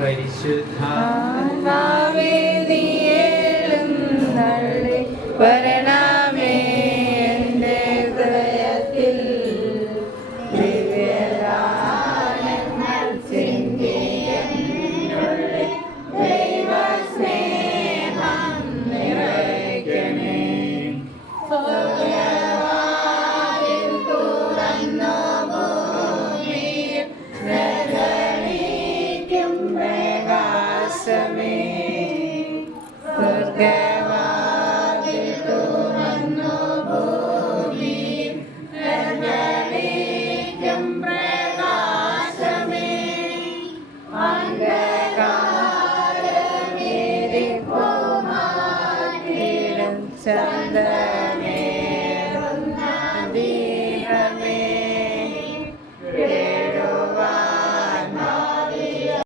പരിശുദ്ധ വരേ Sunday.